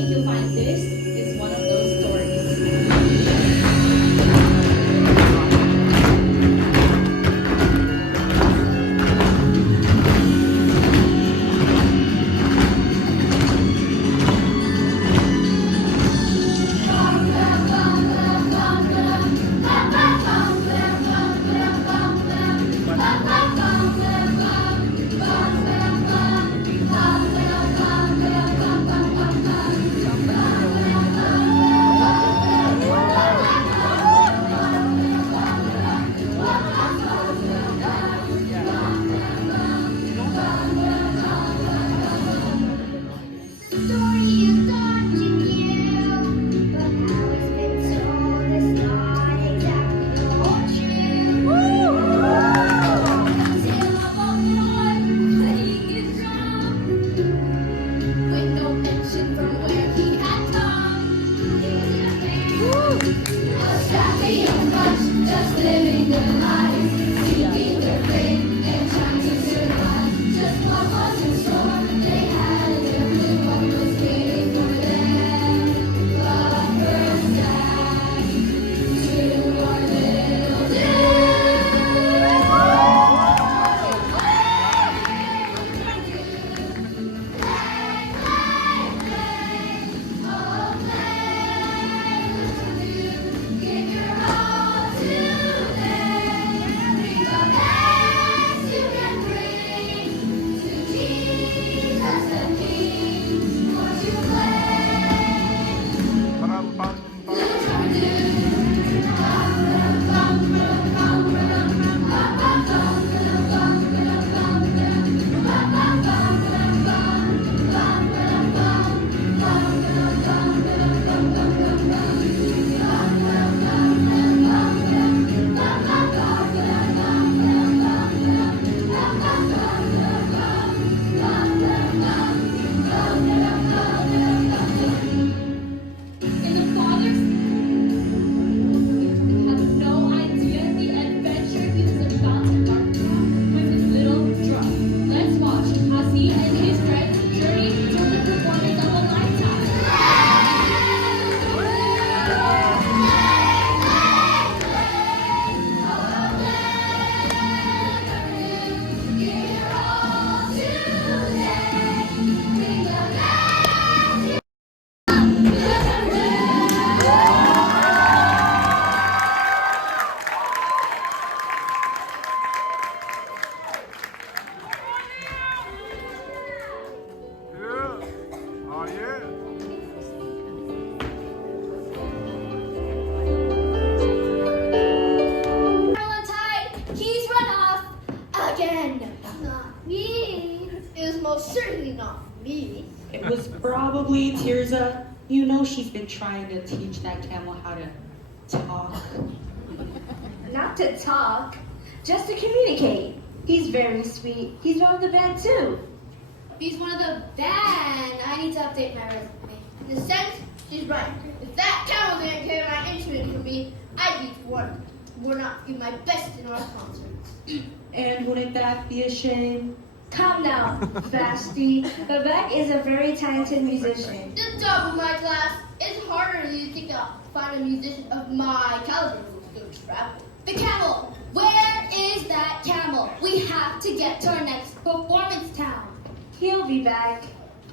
think you'll find this is one of those stories. Certainly not me. It was probably Tirza. You know she's been trying to teach that camel how to talk. Not to talk, just to communicate. He's very sweet. He's one of the band too. He's one of the band. I need to update my resume. In a sense, she's right. If that camel didn't carry my instrument for me, I'd be one. Would not give my best in our concerts. And wouldn't that be a shame? Come now, Vashti. Vivek is a very talented musician. The top of my class, it's harder to find a musician of my caliber who's going to travel. The camel. Where is that camel? We have to get to our next performance town. He'll be back.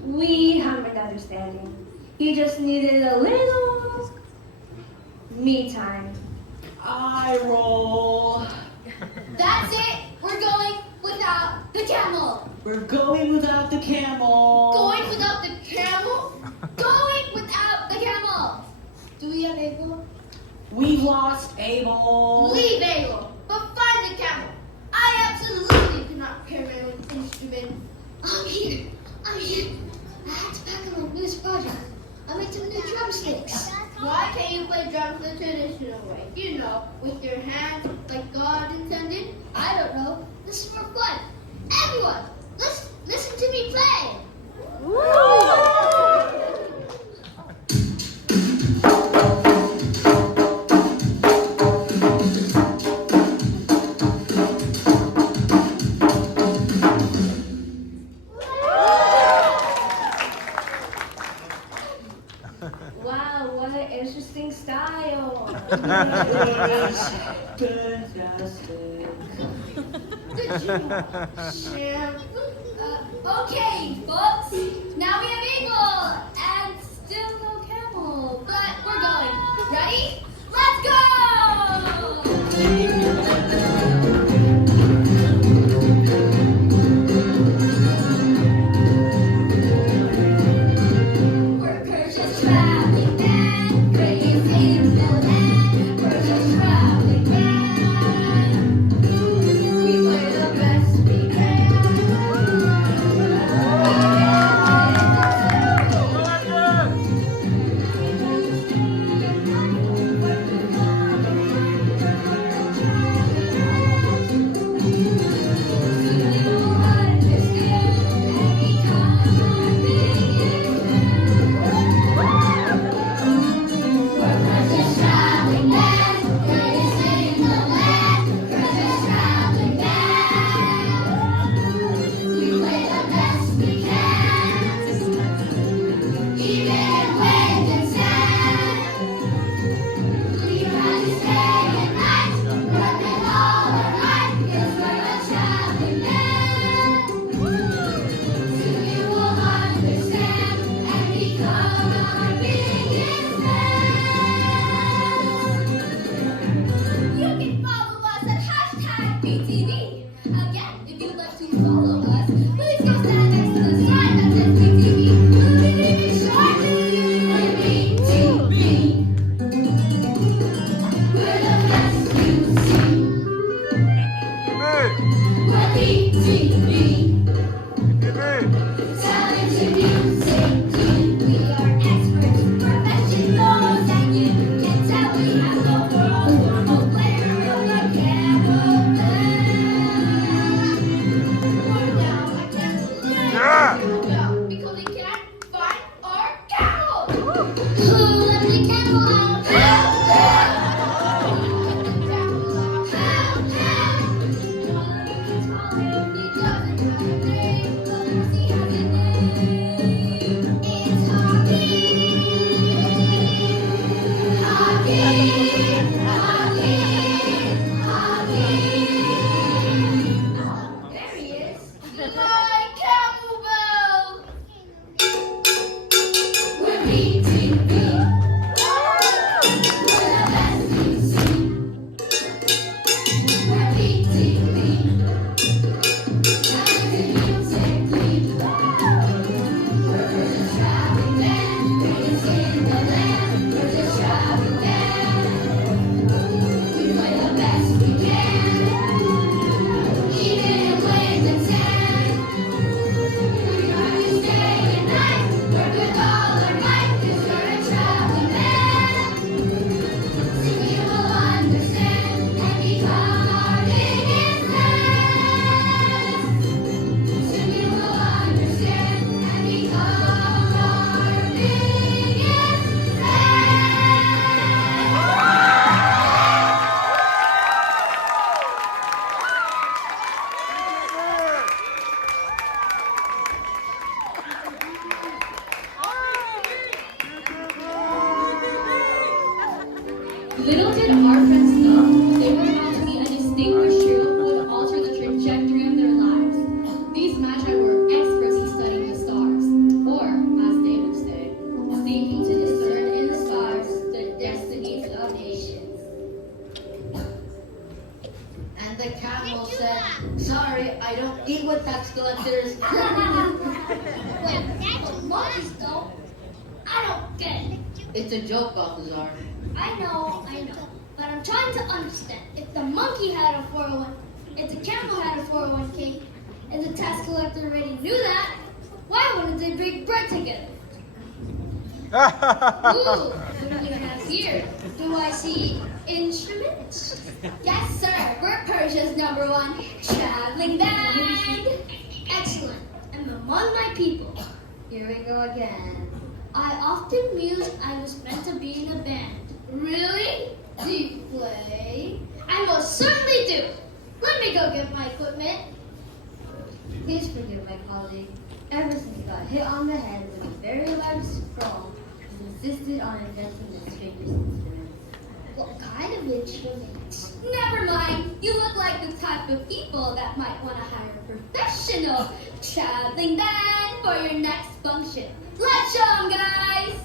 We have an understanding. He just needed a little me time. I roll. That's it. We're going without the camel. We're going without the camel. Going without the camel? Going without the camel. Do we have Abel? We've lost Abel. Leave Abel, but find the camel. I absolutely cannot carry my own instrument. I'm here. I had to pack on my newest project. I made some new drumsticks. Why can't you play drums the traditional way? You know, with your hands like God intended? I don't know. This is more fun. Everyone, listen to me play. Wow, what an interesting style. Fantastic. Okay, folks. Now we have eagle and still no camel, but we're going. Ready? Let's go! We're Persia's traveling band, greatest in the land. Persia's traveling band. We play the best we can. You can follow us at #BTV. Again, if you'd like to follow us, please go stand next to the sign that says BTV. We'll be leaving shortly. We're BTV. We're the best you see. We're BTV. Talented music team. We are experts, professionals, and you can tell we have the world's foremost player of the camel band. We're now a camel band. No, because we can't find our camel. Who let the camel out? Help! Help! Let the camel out. Help! Help! Nobody can call him. He doesn't have a name. Of course he has a name. It's Hockey. Hockey. Hockey. Hockey. There he is. My camel bell. We're BTV. We're the best you see. We're BTV. Talented music team. We're Persia's traveling band, greatest in the land. Persia's traveling band. We play the best we can, even when the sand. We practice day and night, work with all our might, 'cause we're a traveling band. Soon you will understand and become our biggest fans. Soon you will understand and become our biggest Little did our friends know they were about to meet a distinguished trio who would alter the trajectory of their lives. These magi were experts in studying the stars, or, as they would say, seeking to discern in the stars the destinies of nations. And the camel said, "Sorry, I don't eat with tax collectors." Wait, monkeys don't? I don't get it. It's a joke, Balthazar. I know. But I'm trying to understand. If the monkey had a 401, if the camel had a 401k, and the tax collector already knew that, why wouldn't they break bread together? Ooh, what do we have here? Do I see instruments? Yes, sir. We're Persia's #1 traveling band. Excellent. I'm among my people. Here we go again. I often mused I was meant to be in a band. Really? Do you play? I most certainly do. Let me go get my equipment. Please forgive my colleague. Ever since he got hit on the head with a very large skull, he's insisted on inventing the strangest instruments. What kind of instruments? Never mind. You look like the type of people that might want to hire a professional traveling band for your next function. Let's show 'em, guys.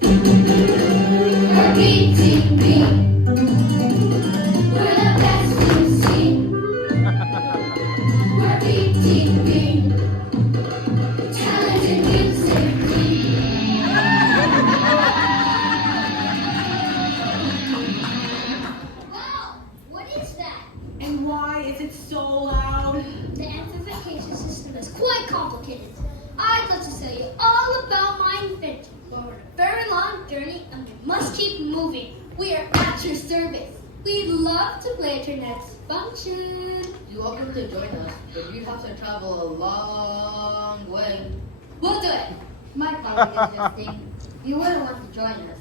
We're BTB. We're the best to see. We're BTB. Talented music team. Wow, what is that? And why is it so loud? The amplification system is quite complicated. I'd love to tell you all about my invention, but we're on a very long journey and we must keep moving. We are at your service. We'd love to play at your next function. You're welcome to join us, but you have to travel a long way. We'll do it. My colleague is just thinking, you wouldn't want to join us.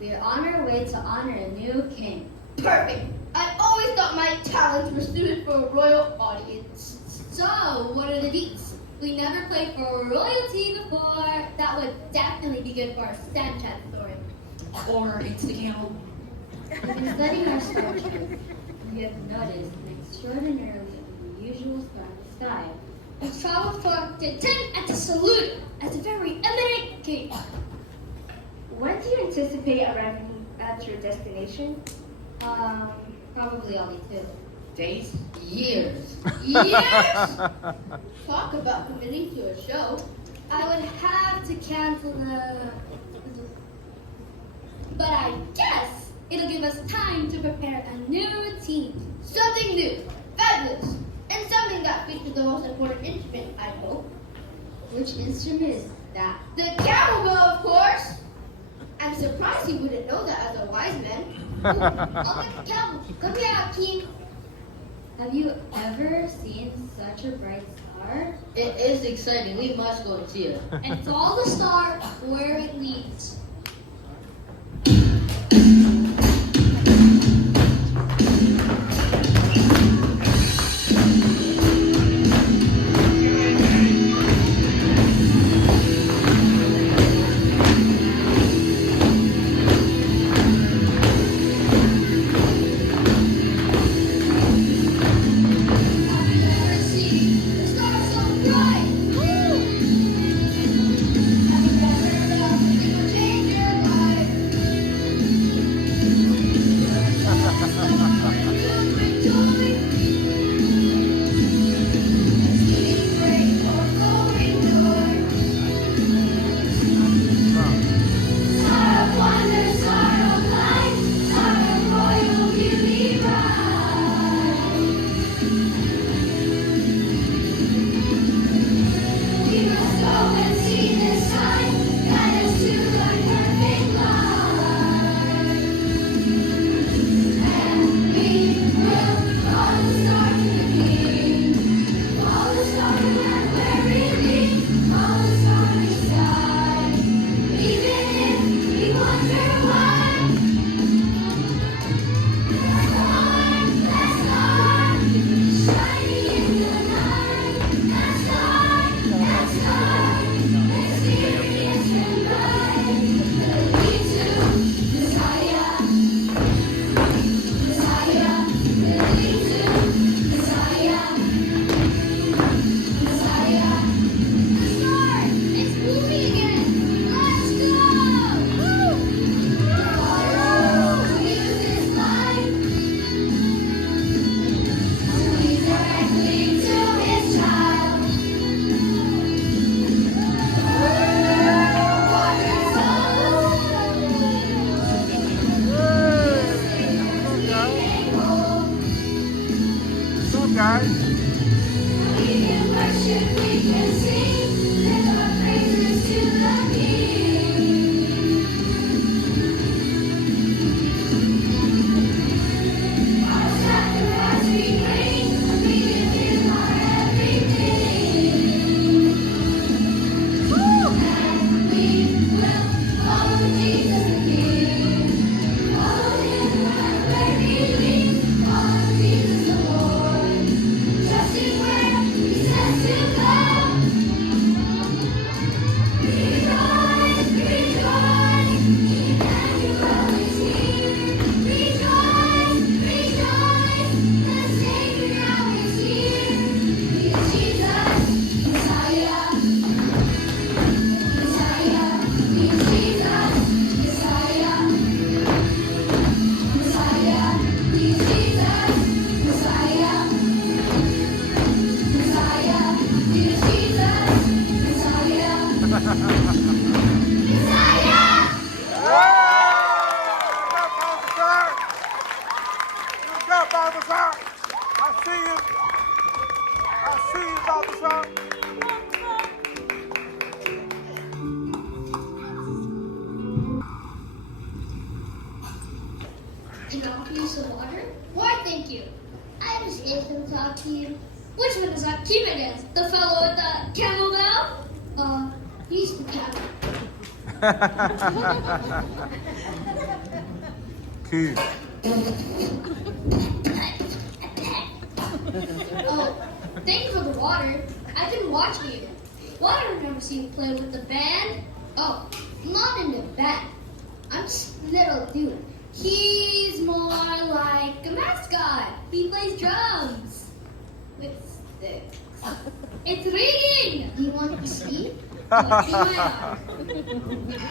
We are on our way to honor a new king. Perfect. I always thought my talents were suited for a royal audience. So, what are the beats? We never played for royalty before. That would definitely be good for our Snapchat story. Or it's the camel? We've been studying our star chart. We have noticed an extraordinarily unusual star in the sky. We travel from Titan and to Saluda as a very eminent king. When do you anticipate arriving at your destination? Probably only 2. Days? Years. Years? Talk about committing to a show. I would have to cancel but I guess it'll give us time to prepare a new routine. Something new, fabulous, and something that features the most important instrument, I hope. Which instrument is that? The camel bell, of course. I'm surprised you wouldn't know that as a wise man. I'll get the camel. Come here, Akeem. Have you ever seen such a bright star? It is exciting. We must go and see it. And follow the star where it leads. Have you ever seen the star so bright? Have you ever felt Nathan's Hakeem. Which one is Hakeem again? The fellow with the camel bell? He's the captain. Key. Oh, thank you for the water. I've been watching you. Well, I've never seen you play with the band. Oh, not in the band. I'm just a little dude. He's more like a mascot. He plays drums with sticks. It's ringing! Do you want to see? What's in my arm?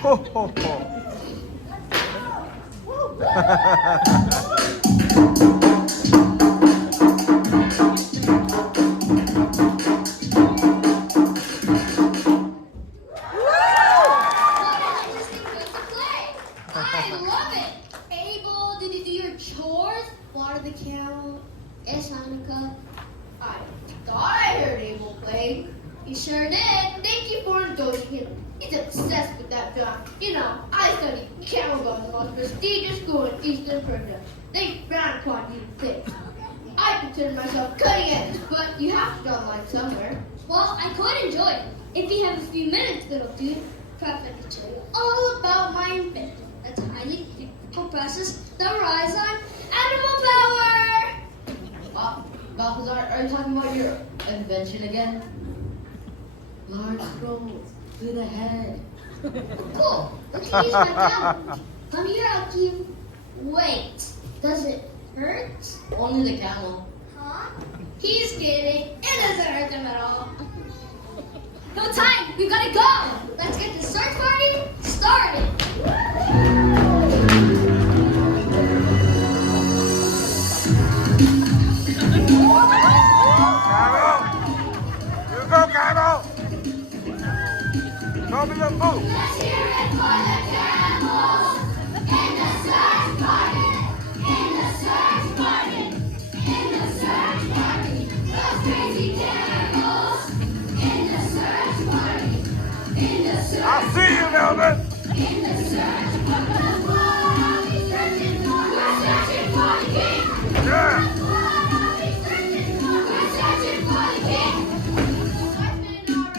Ho, ho, ho. I love it! Abel, did you do your chores? Water the camel. Yes, Hanukkah. I thought I heard Abel play. You sure did. Thank you for indulging him. He's obsessed with that job. You know, I studied camel guns in the most prestigious school in Eastern Persia. They frown upon you things. I consider myself cutting edge, but you have to draw the line somewhere. Well, I could enjoy it. If you have a few minutes, little dude, perhaps I could tell you all about my invention. A tiny compresses the rise on animal power. Balthazar, are you talking about your invention again? Large throat to the head. Cool. Let's use my camel. Come here, Hakeem. Wait, Does it hurt? Only the camel. Huh? he's kidding. It doesn't hurt them at all. No time. We gotta go. Let's get the search party started. Carol! You go, Carol! Show me your move. Let's hear it for the camels in the search party. In the search party. In the search party. Those crazy camels in the search party. In the search I see you, Melvin. in the search party. That's what I'll be searching for. We're searching for the king. Yeah. That's what I'll be searching for. We're searching for the king. The horsemen are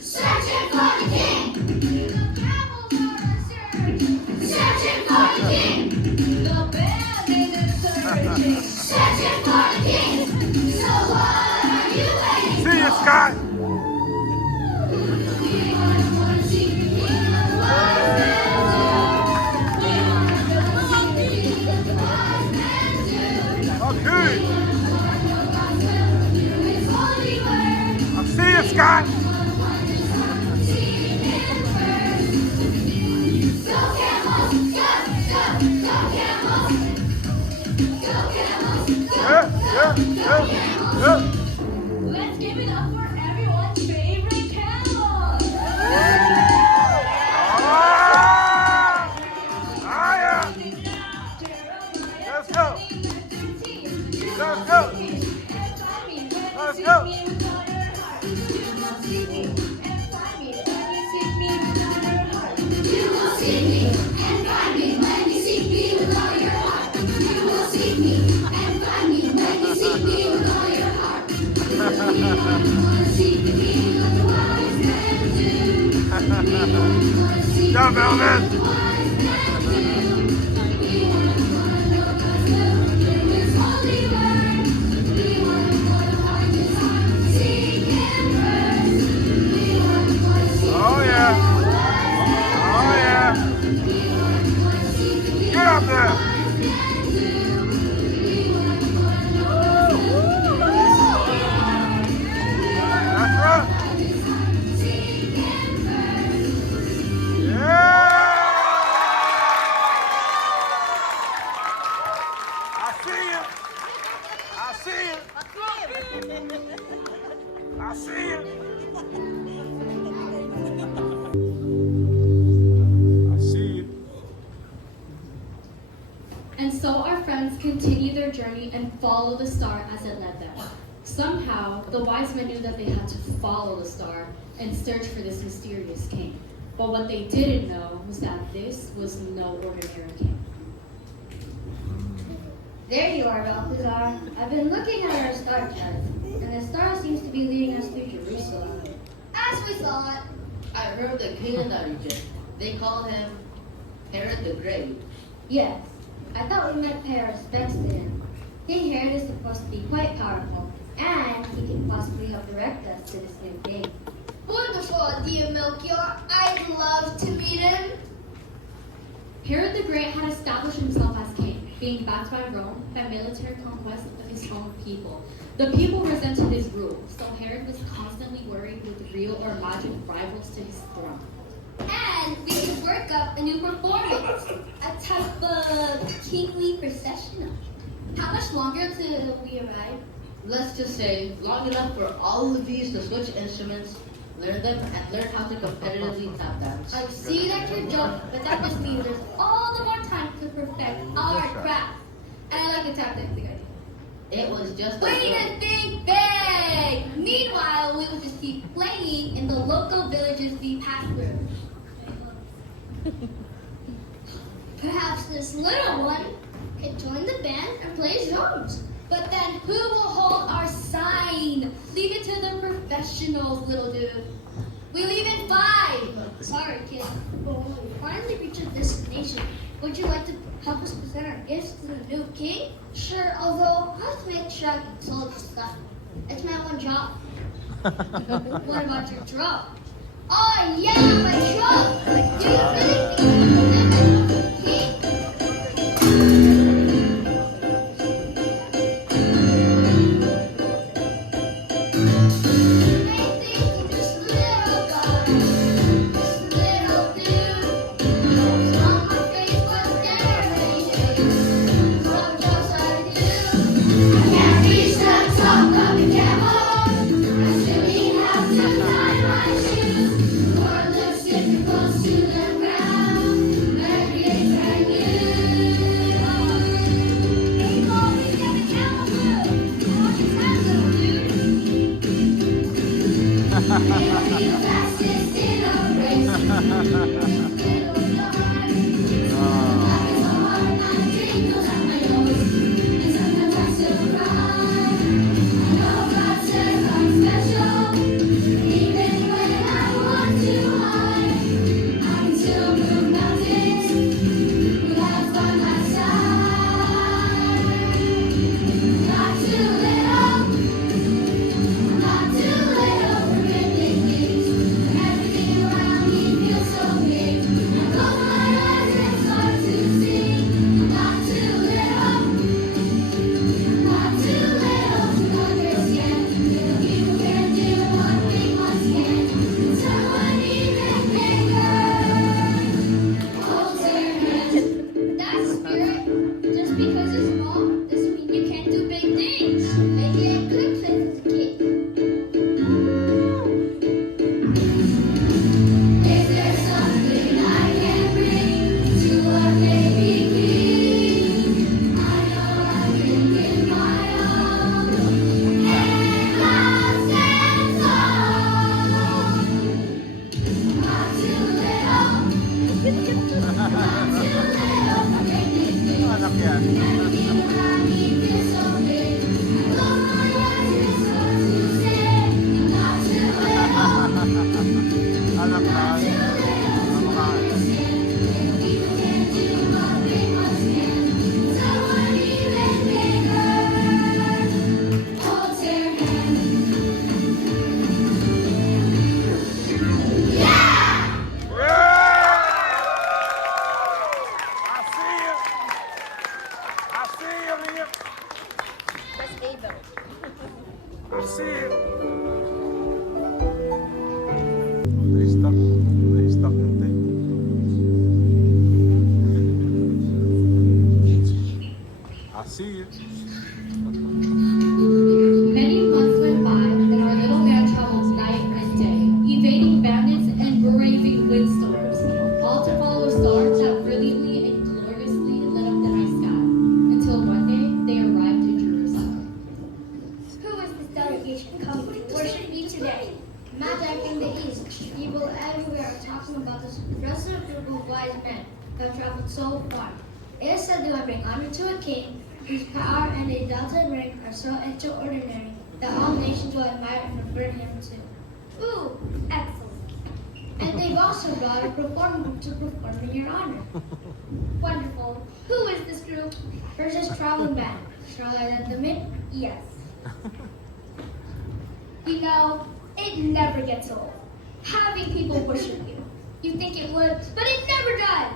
searching for the king. The camels are searching for the king. The band is searching for the king. So what are you waiting See you, Scott. Okay. I see you, Scott. Yeah. Let's give it up for everyone's favorite camel. Yeah. Let's go. Let's go. Let's go. You will seek me and find me when you seek me with all your heart. You will seek me and find me when you seek me with all your heart. We want to seek the king like the wise men do. We want to seek Go, the Melvin. wise men do. We want to know God's will through His holy word. We want to find His heart, seek Him first. We want to seek Oh, yeah. Oh, yeah. Get up there. That's right. Yeah. I see you. I see you. I see you. I see you. And so our friends continued their journey and followed the star as it led them. Somehow, the wise men knew that they had to follow the star and search for this mysterious king. But what they didn't know was that this was no ordinary king. There you are, Balthazar. I've been looking at our star charts, and the star seems to be leading us to Jerusalem. As we thought. I heard the king of that region. They call him Herod the Great. Yes, I thought we might pay our respects to him. King Herod is supposed to be quite powerful, and he can possibly help direct us to this new king. Wonderful idea, Melchior. I'd love to meet him. Herod the Great had established himself as king, being backed by Rome by military conquest of his own people. The people resented his rule, so Herod was constantly worried with real or imagined rivals to his throne. And we could work up a new performance. A type of kingly processional. How much longer till we arrive? Let's just say long enough for all of these to switch instruments, learn them, and learn how to competitively tap dance. I see that you're joking, but that just means there's all the more time to perfect our craft. And I like the tap dancing idea. It was just Way a to think big! Meanwhile, we will just keep playing in the local villages we pass through. Perhaps this little one could join the band and play drums. But then who will hold our sign? Leave it to the professionals, little dude. We leave in 5. Sorry, kid, but when we finally reach our destination, would you like to help us present our gifts to the new king? Sure, although I have to make sure I can solve this stuff. It's my one job. What about your drum? Oh yeah, my drum! Do you really think I'm the king? So far, it is said to bring honor to a king, His power and adulthood rank are so extraordinary that all nations will admire and revere him too. Ooh, excellent. And they've also brought a performer to perform in your honor. Wonderful. Who is this group? Persia's traveling band. Shall I let them in? Yes. You know, it never gets old. Having people worship you. You think it would, but it never does.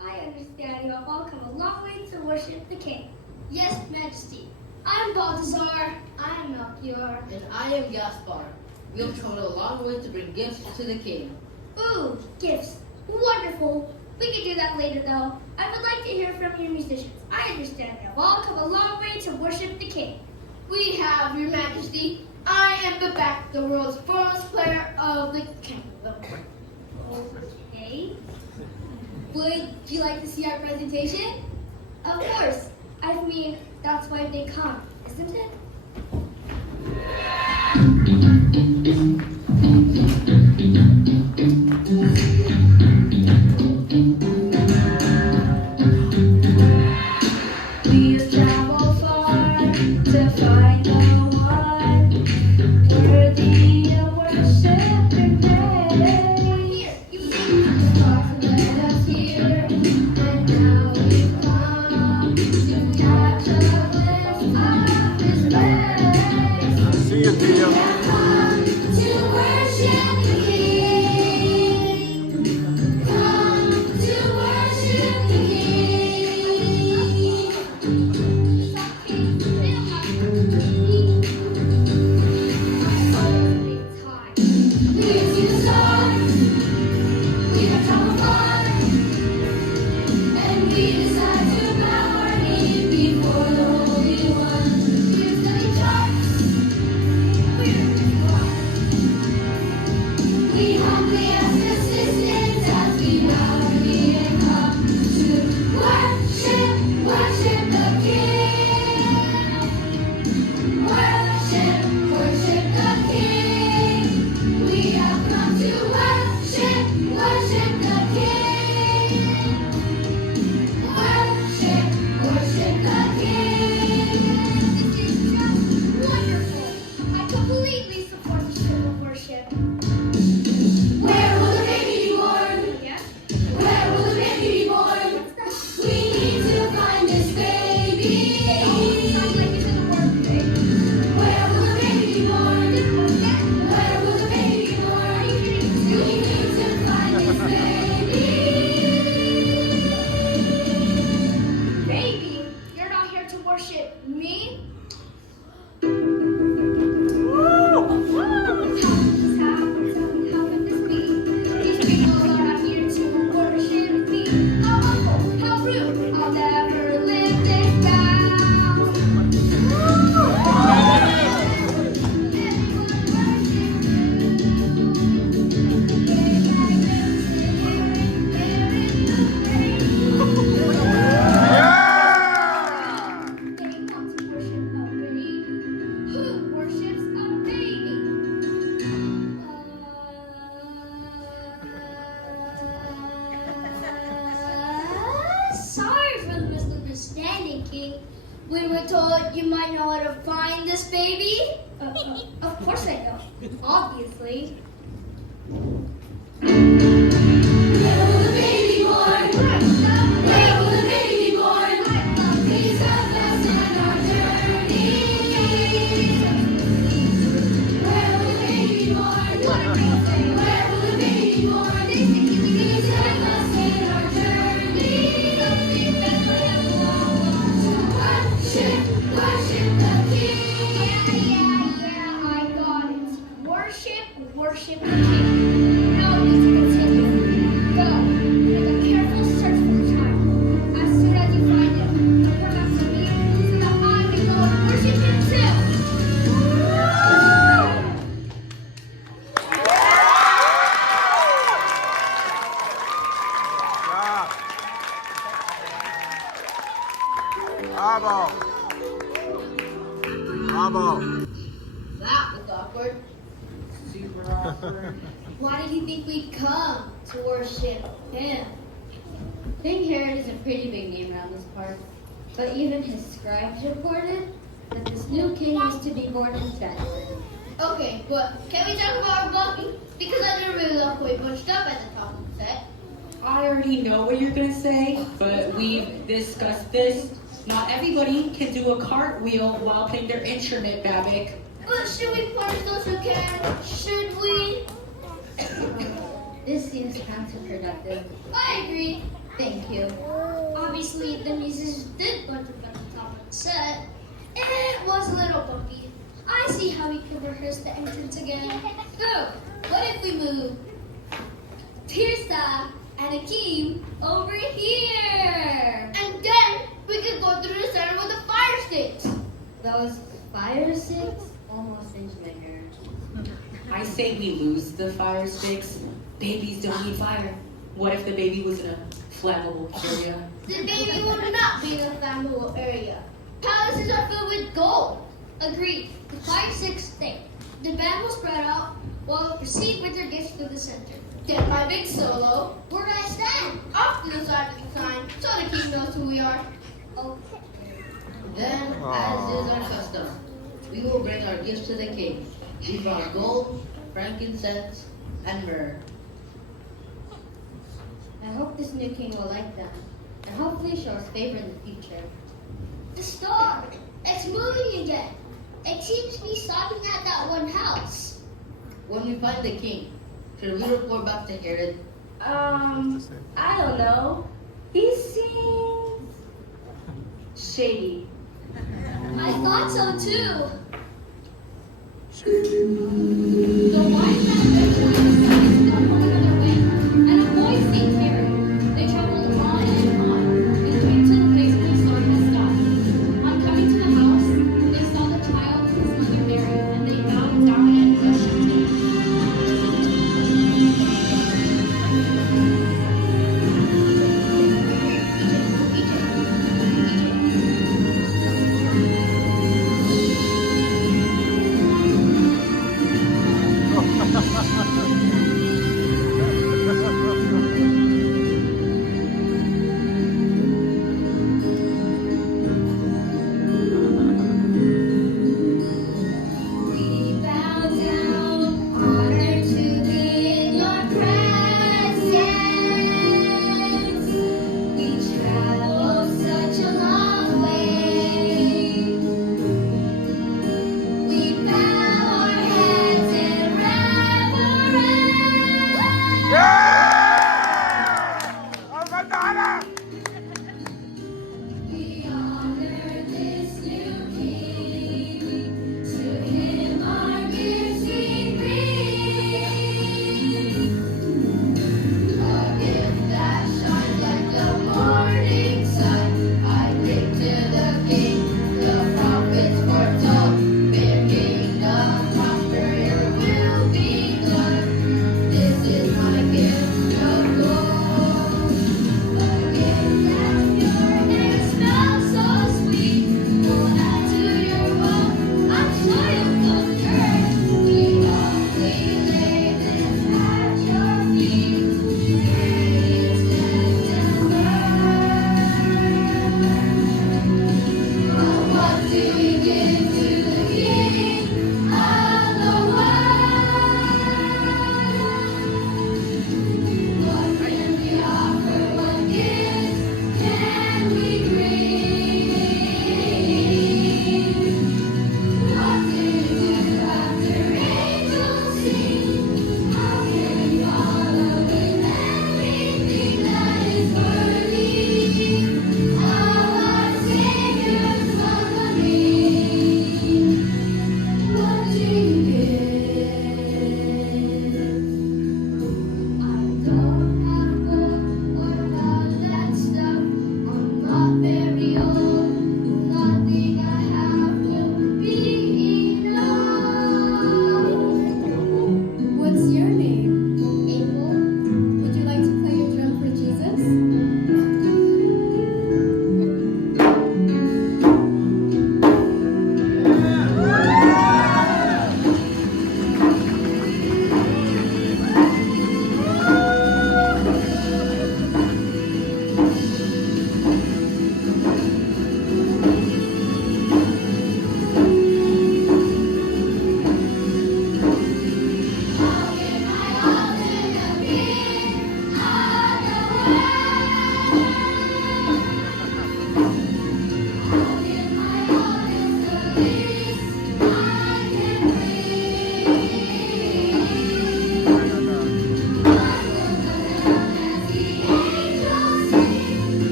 I understand you have all come a long way to worship the king. Yes, Majesty. I'm Balthazar. I am Melchior. And I am Gaspar. We have traveled a long way to bring gifts to the king. Ooh, gifts. Wonderful. We can do that later, though. I would like to hear from your musicians. I understand you have all come a long way to worship the king. We have, Your Majesty. I am Babak, the world's foremost player of the kingdom. Okay. Would you like to see our presentation? Of course. I mean, that's why they come, isn't it? We have traveled far to find the one worthy of worship and praise. Here, you see the stars led us here, and now we've come to catch a glimpse of His grace. I see you, Tia. We have come to worship the King. Come to worship the King. We have seen the stars, we have traveled far, and we decide to bow our knee before the Holy One. We have studied charts, we have read. We humbly ask assistance as we bow our knee and come to worship the King. Worship the King. We have come to worship the King. Worship the King. This is just wonderful. I completely support the spirit of worship. Where will the baby be born? Yeah. Where will the baby be born? We need to find this baby. Sounds like it's in the word today. Where will the baby be born? Where will the baby be born? We need to find this baby. Baby, you're not here to worship me. How could this happen? How could this be? These people are not here to worship me. How awful, how rude. I'll never live this down. Yeah! They want to worship a baby. Who worships a baby? Sorry for the misunderstanding, King. We were told you might know how to find this baby. Of course I know. Obviously. Where will the baby be born? Where will the baby be born? Please help us in our journey. Where will the baby be born? Where will the baby be born? Please help us in our journey. Worship the King. Yeah, I got it. Worship the King. No need to continue. Go. Make a careful search for the child. As soon as you find him, report back to me so that I may go and worship him too. Why did he think we'd come to worship him? King Herod is a pretty big name around this part, but even his scribes reported that this new king was to be born in January. Okay, but can we talk about our bumpy? Because I didn't really love the way bunched up at the top of the set. I already know what you're gonna say, but we've discussed this. Not everybody can do a cartwheel while playing their instrument, Babbitt. But should we punish those who can? Should we? This seems counterproductive. I agree. Thank you. Obviously, the musicians did bunch up at the top of the set. It was a little bumpy. I see how we could rehearse the entrance again. So, what if we move Tirsa and Akeem over here? And then we could go through the center with the fire sticks. Those fire sticks almost singed my hair. I say we lose the fire sticks. Babies don't need fire. What if the baby was in a flammable area? The baby will not be in a flammable area. Palaces are filled with gold. Agreed. The fire sticks stay. The band will spread out while we proceed with their gifts to the center. Then my big solo. Where do I stand? Off to the side of the sign so the king knows who we are. Okay. Then, as is our custom, we will bring our gifts to the king. We brought gold, frankincense, and myrrh. I hope this new king will like them, and hopefully show us favor in the future. The star. It's moving again. It seems to be stopping at that one house. When we find the king, should we report back to Herod? I don't know. He seems shady. I thought so too. The wise men eventually decided to go home another way, and a boy named Herod. They traveled on and came to the place where the star had stopped. On coming to the house, they saw the child and his mother Mary, and they bowed down and worshipped him.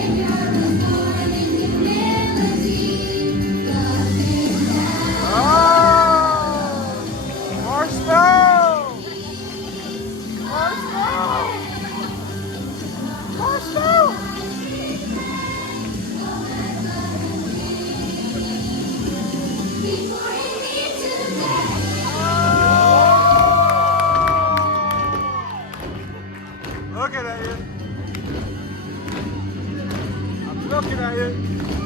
Savior was born in humility. God came down. Oh! More snow! More snow! More snow! Before he came to death. Looking at you. I'm looking at you.